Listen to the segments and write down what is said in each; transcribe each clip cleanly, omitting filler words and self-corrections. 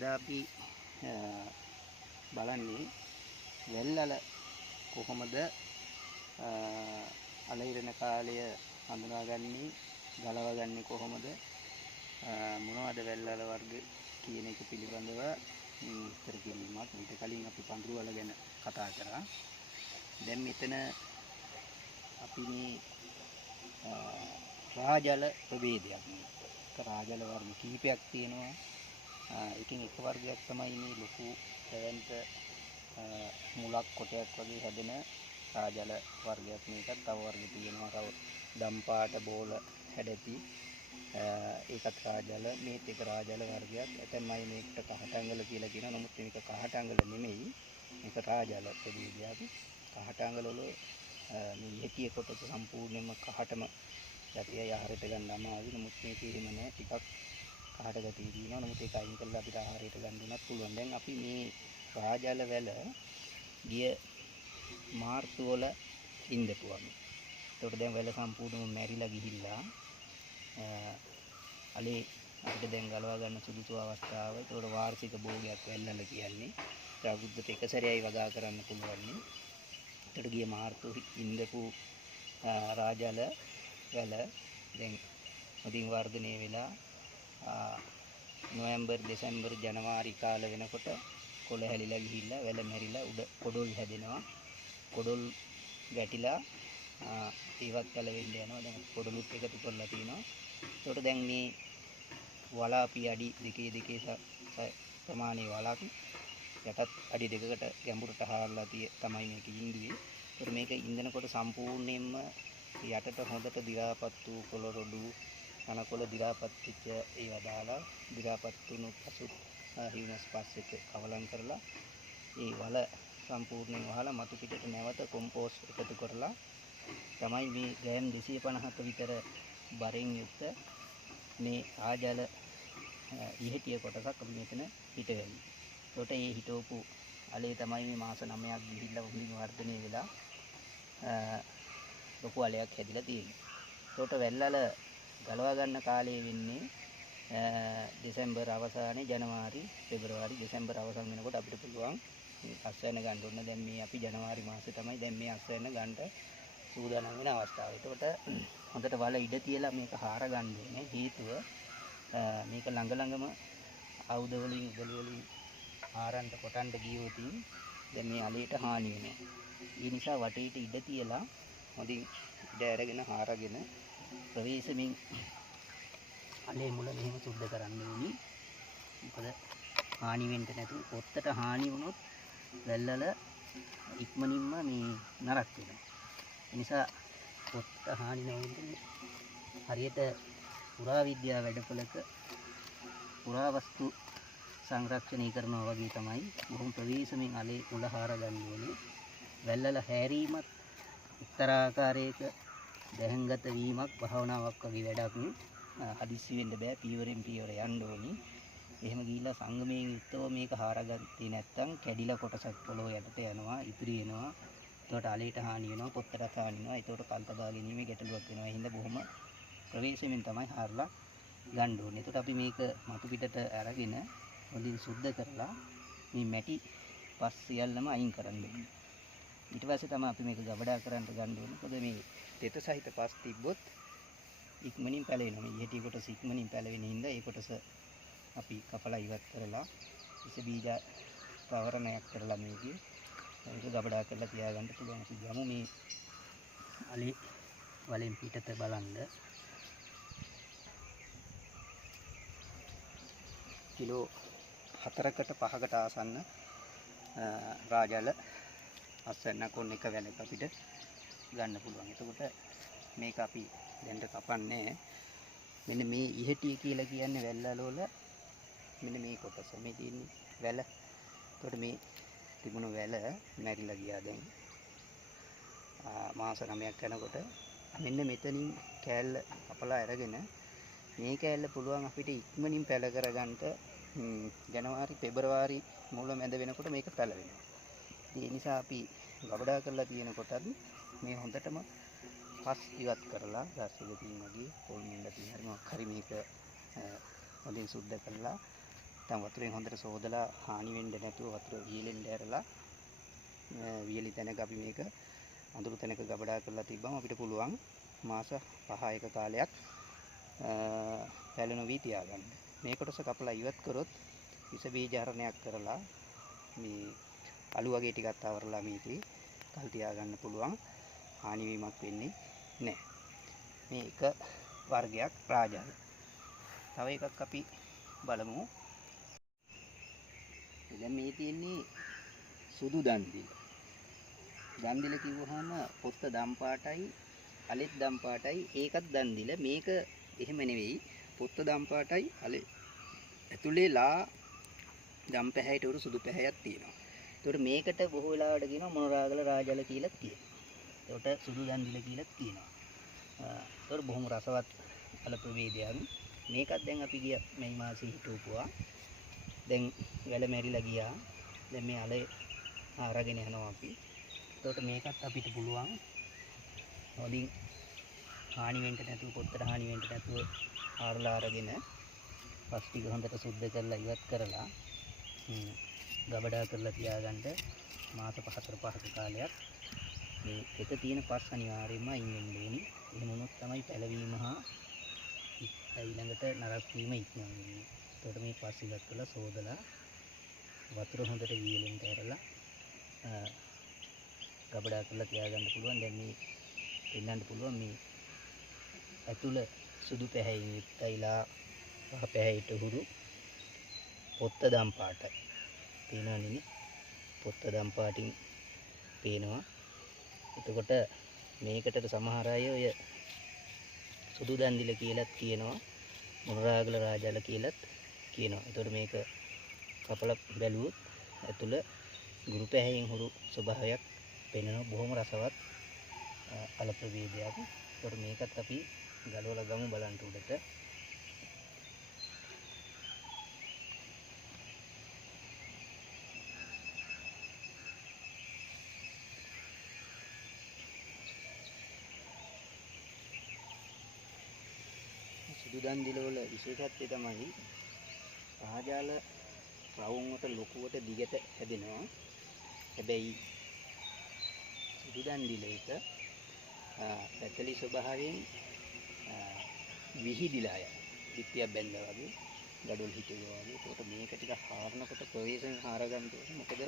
අද අපි බලන්නේ වැල්වල කොහොමද අලහිරන කාලය හඳුනාගන්නේ, ගලවගන්නේ කොහොමද, මොනවද වැල්වල වර්ග කියන එක පිළිබඳව විස්තර කිරීමක්. ඊට කලින් අපි පඳුරු වල ගැන කතා කරා. දැන් මෙතන අපි මේ රාජල ප්‍රභේදයක් නේ. රාජල වර්ග කීපයක් තියෙනවා. ඒකෙන් එක වර්ගයක් තමයි මේ ලොකු දැවැන්ත මුලක් කොටයක් වගේ හැදෙන රාජල වර්ගයක්. මේකත් තව වර්ග තියෙනවා. තව දම්පාට බෝල හැඩති ඒකත් රාජල. මේත් එක රාජල වර්ගයක්. ඇතැම් අය මේකට කහටංගල කියලා කියනවා. නමුත් මේක කහටංගල නෙමෙයි. මේක රාජල ප්‍රභේදයක්. කහටංගල වල මේ යෙටිය කොටස සම්පූර්ණයෙන්ම කහටම ගැටිය ආහාරයට ගන්න අමාරුයි. නමුත් මේක එහෙම නෑ. ටිකක් කහට ගැටිය තියෙනවා. නමුත් ඒක අයින් කරලා අපිට ආහාරයට ගන්න උනත් පුළුවන්. දැන් අපි මේ රාජල වැල ගිය මාර්තු වල ඉඳපුවා. ඒකට දැන් වැල සම්පූර්ණයෙන්ම මැරිලා ගිහිල්ලා අලේ අපිට දැන් ගලවා ගන්න සුදුසු අවස්ථාව. ඒකට වාර්ෂික භෝගයක් වැල්වල කියන්නේ. අවුරුද්දට එක සැරේයි වගා කරන්න පුළුවන්. ඒකට ගිය මාර්තු ඉඳපු රාජල වැල දැන් හොඳින් වර්ධනය වෙලා නොවැම්බර් දෙසැම්බර් ජනවාරි කාල වෙනකොට කොළ හැලිලා ගිහිල්ලා වැල මැරිලා උඩ කොඩොල් හැදෙනවා. කොඩොල් ගැටිලා ඒවත් පැලවෙන්න යනවා. දැන් කොඩොලුත් එකතු කරලා තිනවා. ඒකට දැන් මේ වලාපි අඩි දෙකේ ප්‍රමාණයේ වලක් යටත් අඩි දෙකකට ගැඹුරට හාරලා තමයි මේක ඉන්දුවේ. ඒකට මේක ඉන්දනකොට සම්පූර්ණයෙන්ම යටට හොඳට දි รา පත් වූ කොළ රොඩු කනකොළ දි รา පත් වෙච්ච ඒවා දාලා දි รา පත් වුණු පසු හියුමස් පස් එක කවලම් කරලා ඒ වල සම්පූර්ණයෙන් වහලා මතු පිටට නැවත කොම්පෝස්ට් එකතු කරලා තමයි මේ ග්‍රෑම් 250ක විතර බරින් යුක්ත මේ රාජල ඉහෙටිය කොටසක් අපි මෙතන හිටවෙන්නේ. ඒකට මේ හිටවපු අලේ තමයි මේ මාස 9ක් ගිහිල්ලා උඩින් වර්ධනය වෙලා ලොකු අලයක් හැදිලා තියෙන්නේ. ඒකට වැල්වල ගලවා ගන්න කාලය වෙන්නේ දෙසැම්බර් අවසානයේ ජනවාරි පෙබරවාරි දෙසැම්බර් අවසන් වෙනකොට අපිට පුළුවන් මේ අස්වැන්න ගන්න ඕන. දැන් මේ අපි ජනවාරි මාසේ තමයි දැන් මේ අස්වැන්න ගන්න සූදානම් වෙන අවස්ථාව. ඒකට හොඳට වල ඉඩ තියලා මේක හාර ගන්න ඕනේ. හේතුව මේක ළඟ ළඟම ආයුධ වලින් උදළු වලින් ආරන්ට කොටන්න ගියොත් දැන් මේ අලයට හානි වෙනවා. ඒ නිසා වටේට ඉඩ තියලා හොඳින් ඉඩ අරගෙන හාරගෙන ප්‍රවේශමින් අලේ මුල මෙහෙම සුද්ධ කරන්න ඕනි. මොකද හානි වෙන්න නැතුව පොත්තට හානි වුණොත් වැල්වල ඉක්මනින්ම මේ නරක් වෙනවා. ඒ නිසා පොත්තට හානි නොවෙන්න හරියට පුරාවිද්‍යා වැඩපොළක පුරාවස්තු සංරක්ෂණය කරනවා වගේ තමයි බොහොම ප්‍රවේශමින් අලේ මුල හාර ගන්න ඕනේ. වැල්වල හැරීමත් එක්තරා ආකාරයක දැහන්ගත වීමක් භාවනාවක් වගේ වැඩක්. හදිස්සි වෙන්න බෑ. පියවරෙන් පියවර යන්න ඕනි. එහෙම ගිහිල්ලා සංගමයෙන් යුක්තව මේක හාරගත්තේ නැත්නම් කැඩිලා කොටසක් පොළොව යටට යනවා, ඉතිරි වෙනවා. ඒකට අලයට හානි වෙනවා, පොත්තට හානි වෙනවා. ඒකට කල්තබා ගැනීමේ ගැටලුවක් වෙනවා. ඒ හින්දා බොහොම ප්‍රවේශයෙන් තමයි හාරලා ගන්න ඕනේ. ඒකට අපි මේක මතු පිටට අරගෙන හොඳින් සුද්ධ කරලා මේ මැටි පස් සියල්ලම අයින් කරන්න ඕනේ. ඊට පස්සේ තමයි අපි මේක ගබඩා කරන්න ගන්න ඕනේ. මොකද මේ තෙත සහිත පස් තිබ්බොත් ඉක්මනින් පැලවෙනවා. මේ යෙටි කොටස ඉක්මනින් පැලවෙන හින්දා ඒ කොටස අපි කපලා ඉවත් කරලා විස බීජ ප්‍රවරණයක් කරලා මේකේ ඒක ගබඩා කරලා තියාගන්න පුළුවන්. අපි යමු මේ අලේ වලින් පිටත බලන්න. කිලෝ 4කට 5කට ආසන්න රාජල අස්වැන්නක් ඔන්න එක වැලක අපිට ගන්න පුළුවන්. එතකොට මේක අපි දැන් කපන්නේ මෙන්න මේ ඉහෙටිය කියලා කියන්නේ වැල්වල වල මෙන්න මේ කොටස. මේ තියෙන්නේ වැල. එතකොට මේ තිබුණු වැල මැරිලා ගියා දැන්. මාස 9ක් යනකොට මෙන්න මෙතනින් කෑල්ල කපලා අරගෙන මේ කෑල්ල පුළුවන් අපිට ඉක්මනින් පැල කරගන්න ජනවාරි පෙබරවාරි මුල මැද වෙනකොට මේක පැලවෙනවා. ඒ නිසා අපි ගබඩා කරලා තියෙනකොටත් මේ හොඳටම පස් ඉවත් කරලා ගස් එකකින් වගේ පොල් මින්ද තියෙන හරි මොකක් හරි මේක හොඳින් සුද්ධ කරලා නැත්නම් වතුරෙන් හොඳට සෝදලා හානි වෙන්නේ නැතුව වතුර වියලෙන්න ඇරලා වියලි තැනක අපි මේක අඳුරු තැනක ගබඩා කරලා තිබ්බම අපිට පුළුවන් මාස 5ක කාලයක් පැලෙන වී තියාගන්න. මේ කොටස කපලා ඉවත් කරොත් විස බීජ හරණයක් කරලා මේ අලු වගේ ටිකක් අවරලා මේකේ කල් තියාගන්න පුළුවන්. හානි වීමක් වෙන්නේ නැහැ. මේ එක වර්ගයක් රාජාල. තව එකක් අපි බලමු. දැන් මේ තියෙන්නේ සුදු දන්දිල. දන්දිල කිව්වහම පොත්ත දම් පාටයි අලෙත් දම් පාටයි ඒකත් දන්දිල. මේක එහෙම නෙවෙයි. පොත්ත දම් පාටයි අලෙ ඇතුලේ ලා දම් පැහැයට උරු සුදු පැහැයක් තියෙනවා. ඒකට මේකට බොහෝ වෙලාවට කියනවා මොනරාගල රාජාල කියලා කියනවා. ඒකට සුදු දන්දිල කියලා කියනවා. ඒකට බොහොම රසවත් අල ප්‍රභේදයක්. මේකත් දැන් අපි ගිය මේ මාසෙ හිටවපුවා. දැන් වැල මැරිලා ගියා. දැන් මේ අලේ අරගෙන යනවා අපි. ඒකට මේකත් අපිට පුළුවන් හොඳින් හානි වෙන්න නැතුව පොත්තට හානි වෙන්න නැතුව ආරලා අරගෙන පස් ටික හොඳට සුද්ධ කරලා ඉවත් කරලා ගබඩා කරලා තියාගන්න මාස 4-5ක කාලයක් මේ එක තියෙන පස් අනිවාර්යයෙන්ම අයින් වෙන්න ඕනි. එහෙම වුණොත් තමයි පැලවීම හා ඊළඟට නරක් වීම ඉක්මන වෙන්නේ. ඒකට මේ පස් ඉවත් කරලා සෝදලා වතුර හොඳට වියලෙන්න ඇරලා ගබඩා කරලා තියාගන්න පුළුවන්. දැන් මේ පෙන්වන්න පුළුවන් මේ ඇතුළ සුදු පැහැයෙන් යුක්තයිලා පහ පැහැයට උහුරු පොත්ත දම් පාටයි. පේනවනේ පොත්ත දම් පාටින් පේනවා. එතකොට මේකට සමහර අය ඔය සුදු දන්දිල කියලාත් කියනවා. මොනරාගල රාජාල කියලාත් කියනවා. එතකොට මේක කපලා බැලුවොත් ඇතුළ ගුරු පැහැයෙන් හුරු ස්වභාවයක් පෙනෙනවා. බොහොම රසවත් අල ප්‍රභේදයක්. ඒකට මේකත් අපි ගලවලා ගමු බලන්න උඩට. සුදු දන්දිල වල විශේෂත්වය තමයි රාජාල රවුම්කට ලොකුවට දිගට හැදෙනවා. හැබැයි සුදු දන්දිල එක පැතලි ස්වභාවයෙන් විහිදිලා යනවා. පිටියක් බැඳලා වගේ gadol හිටෙනවා වගේ. ඒකට මේක ටික හාරනකොට ප්‍රවේශයෙන් හාර ගන්න ඕනේ. මොකද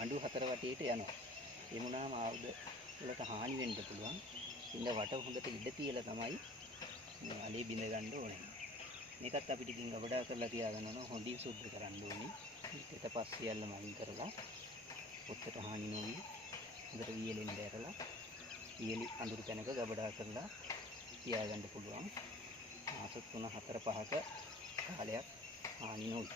අඬු හතර වටේට යනවා. ඒ වුණාම ආයුධ වලට හානි වෙන්න පුළුවන්. ඉන්න වට හොඳට ඉඩ තියලා තමයි මේ අලේ බිඳ ගන්න ඕනේ. මේකත් අපි ටිකින් ගබඩා කරලා තියාගන්න ඕන. හොඳින් සුද්ධ කරන්න ඕනේ. ඊට පස්සේ සියල්ලම අයින් කරලා පොත්තට හානි නොවි හොඳට වියලෙන්න ඇරලා වියලි අඳුරු තැනක ගබඩා කරලා තියාගන්න පුළුවන්. මාස 3-4-5ක කාලයක් හානි නොවි.